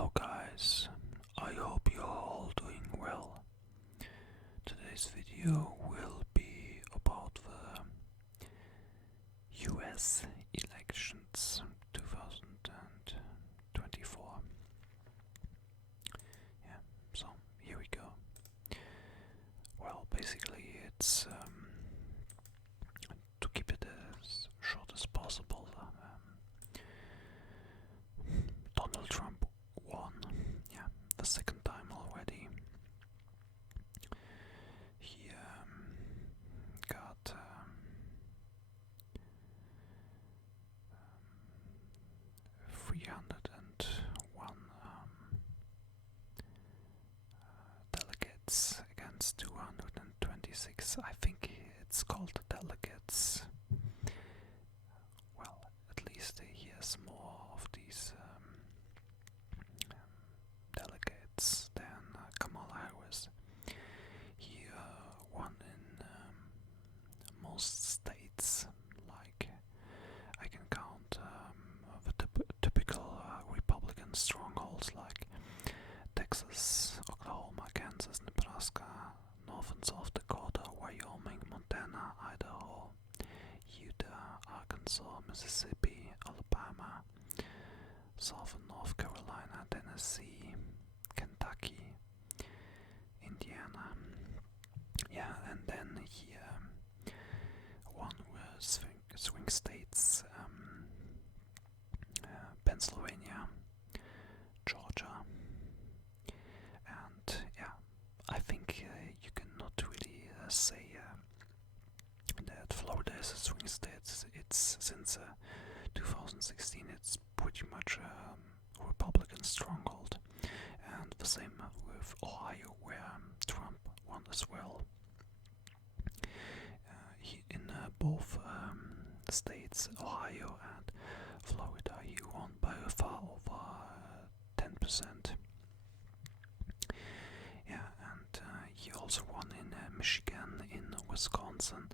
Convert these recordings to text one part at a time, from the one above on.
Hello guys, I hope you're all doing well. Today's video will be about the US elections 2024. Yeah, so here we go. Well, basically it's to keep it as short as possible. Donald Trump won, yeah, the second time already. He got 301 delegates against 226. I think it's called delegates. Well, at least he has more of these delegates than Kamala Harris. He won in most states. Like I can count the typical Republican strongholds like Texas, Oklahoma, Kansas, Nebraska, North and South Dakota, Wyoming, Montana, Idaho, Utah, Arkansas, Mississippi, Alabama, South and North Carolina, Tennessee, Kentucky, Indiana. Yeah, and then he won swing states, Pennsylvania, Georgia, and yeah, I think you cannot really say that Florida is a swing state. It's since 2016. It's pretty much a Republican stronghold, and the same with Ohio, where Trump won as well. In both states, Ohio and Florida, he won by far over 10%. Yeah, and he also won in Michigan, in Wisconsin,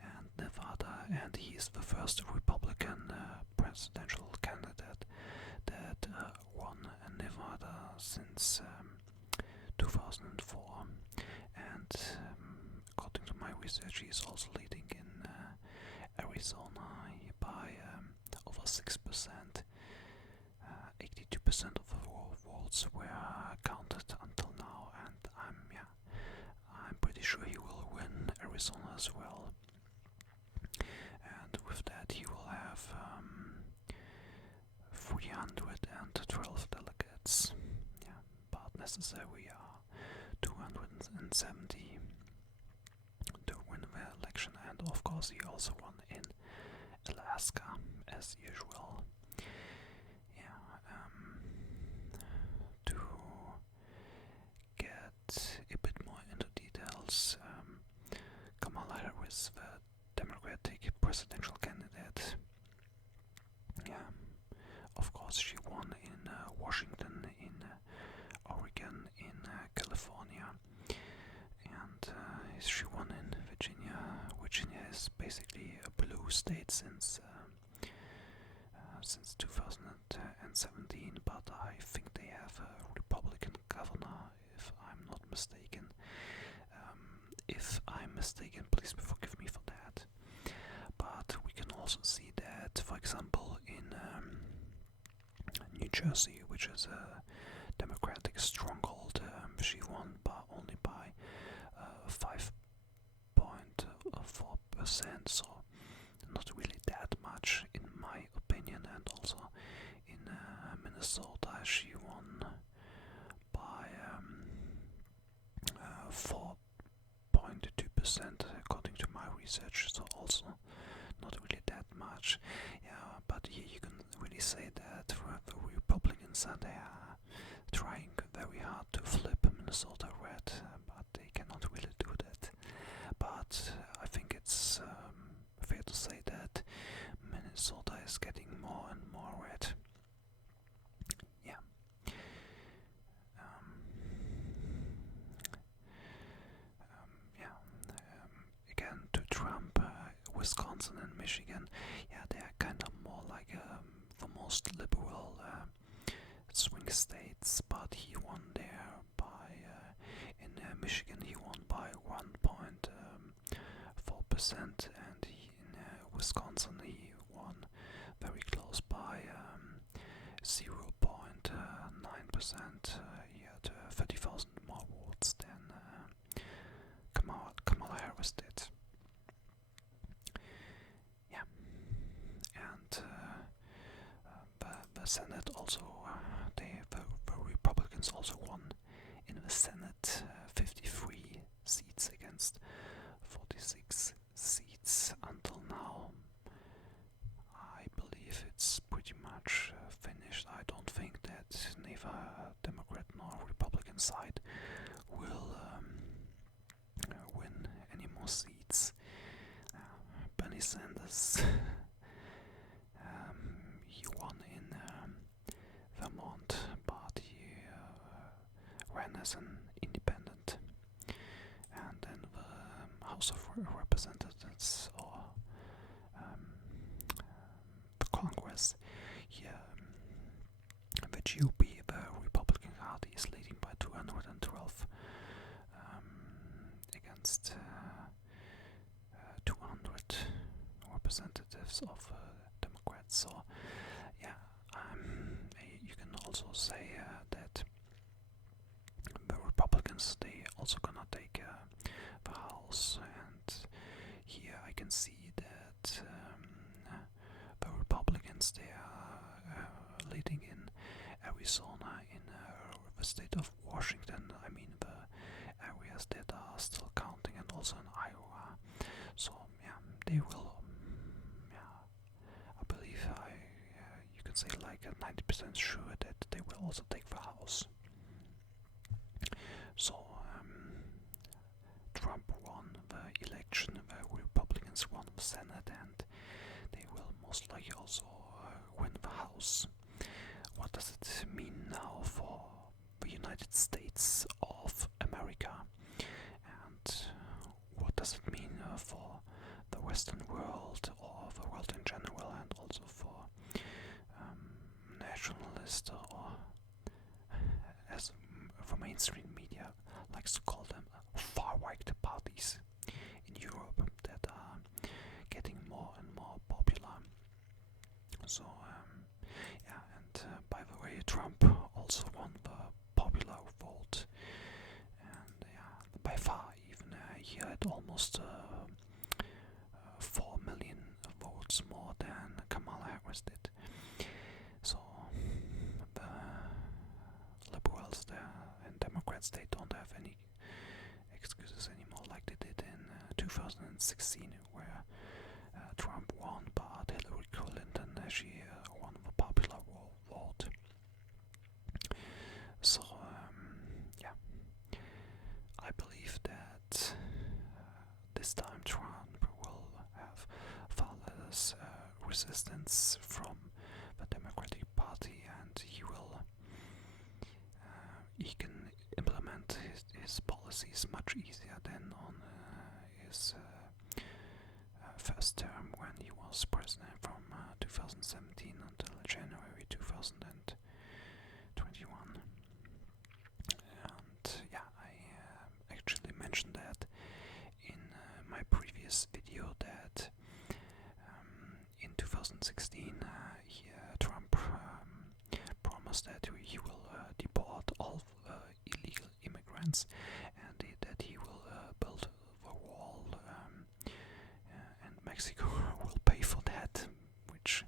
and Nevada, and he is the first Republican presidential candidate that won Nevada since 2004. And according to my research, he is also leading in Arizona by over 6%. 82% of the votes were counted until now, and I'm pretty sure he will win Arizona as well. And with that, he will have 312 delegates. Yeah, but necessary are 270 to win the election, and of course he also won in Alaska as usual. Yeah, to get a bit more into details, Kamala Harris, the Democratic presidential candidate, yeah, of course she won in Washington, in Oregon, in California, and she won in Virginia. Virginia is basically a blue state since 2017, but I think they have a Republican governor, if I'm not mistaken. If I'm mistaken, please forgive me for that. But we can also see that, for example, in New Jersey, which is a Democratic stronghold, she won only by 5.4%, so not really that much in my opinion. And also in Minnesota, she won by 4.2% according to my research, so also not really that much. Yeah, but here you can really say that for the Republicans, they are trying very hard to flip Minnesota red, but they cannot really do that. But I think it's fair to say that Minnesota is getting more and more red. Yeah. Again, to Trump, Wisconsin and Michigan, yeah, they are kind of more like the most liberal swing states. seats, but he won there by in Michigan he won by 1.4%, and in Wisconsin he won very close by 0.9%. He had 30,000 more votes than Kamala Harris did. Yeah, and the Senate also, the Republicans also won in the Senate 53 seats against 46 seats until now. I believe it's pretty much finished. I don't think that neither Democrat nor Republican side will win any more seats. Bernie Sanders he won in Vermont, but he ran as an independent, and then the House of Representatives, or the Congress, the GOP, the Republican Party, is leading by 212 against 200 representatives of Democrats. So yeah, you can also say that the Republicans, they also gonna take the House, and here I can see that the Republicans, they are leading in Arizona, in the state of Washington, I mean the areas that are still counting, and also in Iowa. So yeah, they will. I believe you can say like 90% sure that they will also take the House. So Trump won the election, the Republicans won the Senate, and they will most likely also win the House. What does it mean now for the United States of America? And what does it mean for the Western world, or the world in general, and also for nationalist, or as the mainstream media likes to call them, far-right parties in Europe that are getting more and more popular. So yeah, and by the way, Trump also won the popular vote, and yeah, by far, even he had almost 4 million votes more than Kamala Harris did. So the liberals there and Democrats, they don't have any excuses anymore, like they did in 2016, where Trump won, but Hillary Clinton, she won the popular vote. So yeah, I believe that this time Trump will have far less resistance from the Democratic Party, and he can implement his policies much easier than on his first term, when he was president from 2017 until January 2021. And yeah, I actually mentioned that in my previous video, that in 2016 Trump promised that he will deport all illegal immigrants, and that he will build the wall, and Mexico will pay for that, which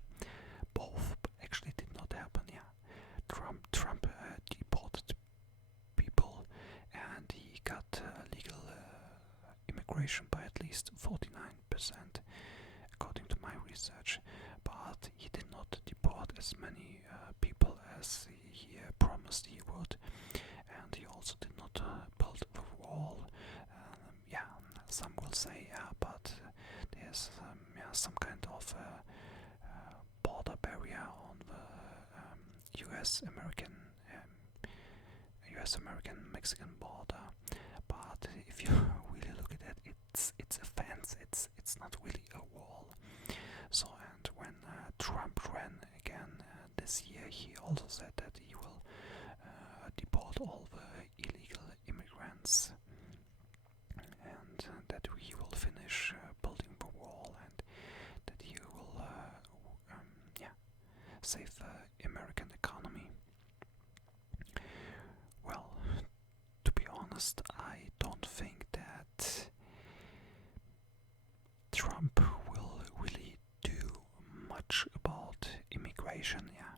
both actually did not happen. Yeah, Trump deported people, and he got legal immigration by at least 49%, according to my research. But he did not deport as many people as he promised he would, and he also did not build the wall. Yeah, some will say, yeah, but there's some kind of border barrier on the US-American Mexican border. But if you really look at it, it's a fence. It's not really a wall. So, and when Trump ran again this year, he also said that he will deport all the illegal immigrants, and that he will finish building the wall, and that he will save the American economy. Well, to be honest, I don't think that Trump will really do much about immigration. Yeah,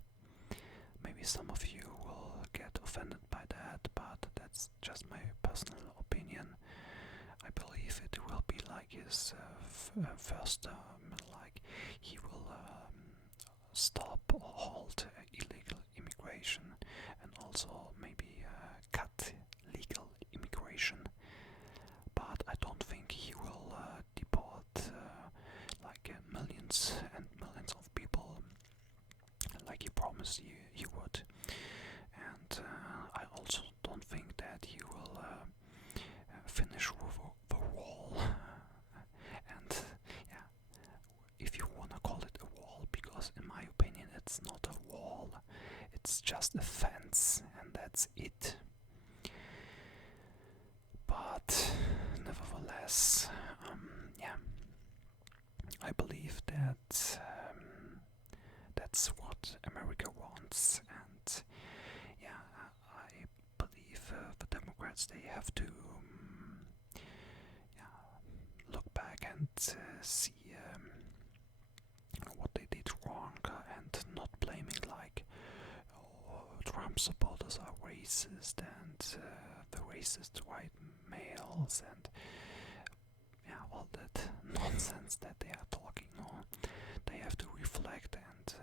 maybe some of you will get offended by that, but that's just my personal opinion. I believe it will be like his first term, like he will stop or halt illegal immigration, and also maybe cut legal immigration. But I don't think he will deport millions and millions of people like he promised he would. And I also don't think that he will finish with the wall. And yeah, if you wanna call it a wall, because in my opinion it's not a wall, it's just a fence, and that's it. But nevertheless, I believe that that's what America wants, and I believe the Democrats, they have to look back and see what they did wrong, and not blaming like, oh, Trump supporters are racist, and the racist white males, and all that nonsense that they are talking on. They have to reflect and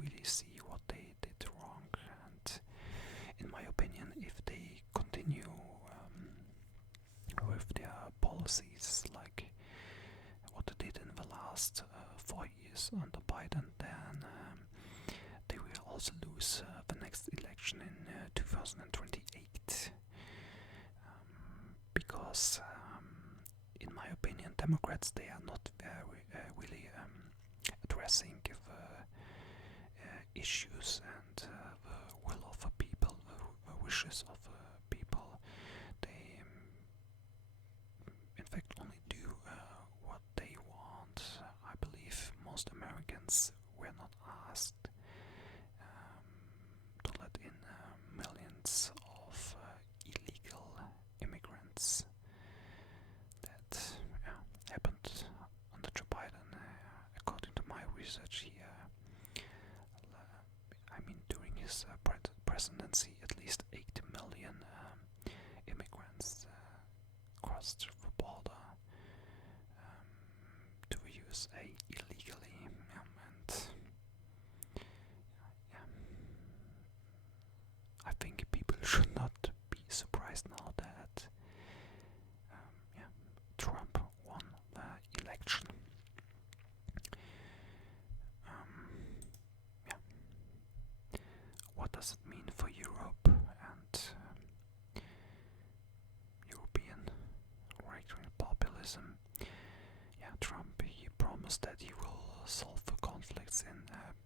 really see what they did wrong. And in my opinion, if they continue with their policies like what they did in the last 4 years under Biden, then they will also lose the next election in 2028. Because in my opinion, Democrats, they are not very really addressing the issues and the will of the people, the wishes of the people. They, in fact, only do what they want. I believe most Americans were not asked to let in millions of illegal immigrants. That happened under Joe Biden. According to my research here, during his presidency, at least 80 million immigrants crossed the border to the USA illegally, and I think people should not be surprised now that Trump won the election. What does it mean for Europe and European right-wing populism? Trump, he promised that he will solve the conflicts in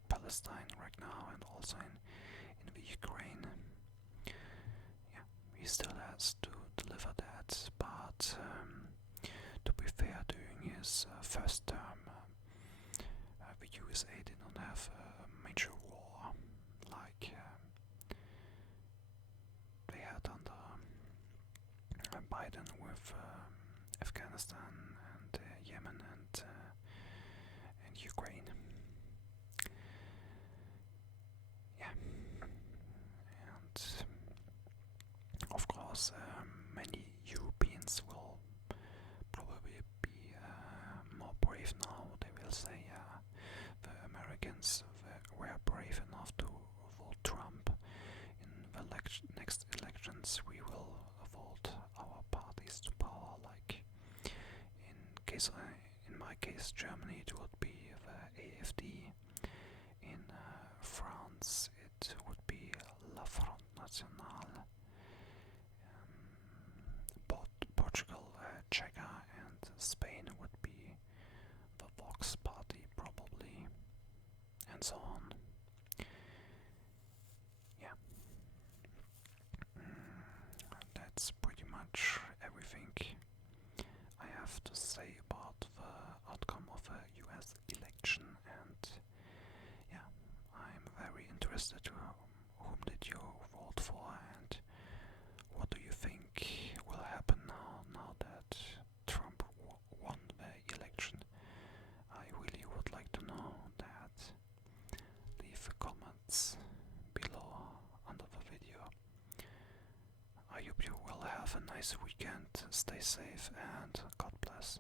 Palestine right now, and also in the Ukraine. He still has to deliver that, but to be fair, during his first term, the USA did not have a major war like they had under Biden with Afghanistan and Yemen and Ukraine. And of course, many Europeans will probably be more brave now. They will say the Americans were brave enough to vote Trump. In the next elections, we will vote our parties to power. Like in my case, Germany, it would be the AfD. In France, it would be La Front Nationale. Portugal, Czechia, and Spain would be the Vox Party, probably, and so on. much everything I have to say about the outcome of the US election, and yeah, I'm very interested whom did you vote for, and what do you think will happen now that Trump won the election? I really would like to know that. Leave comments below under the video. I hope you will have a nice weekend, stay safe, and God bless.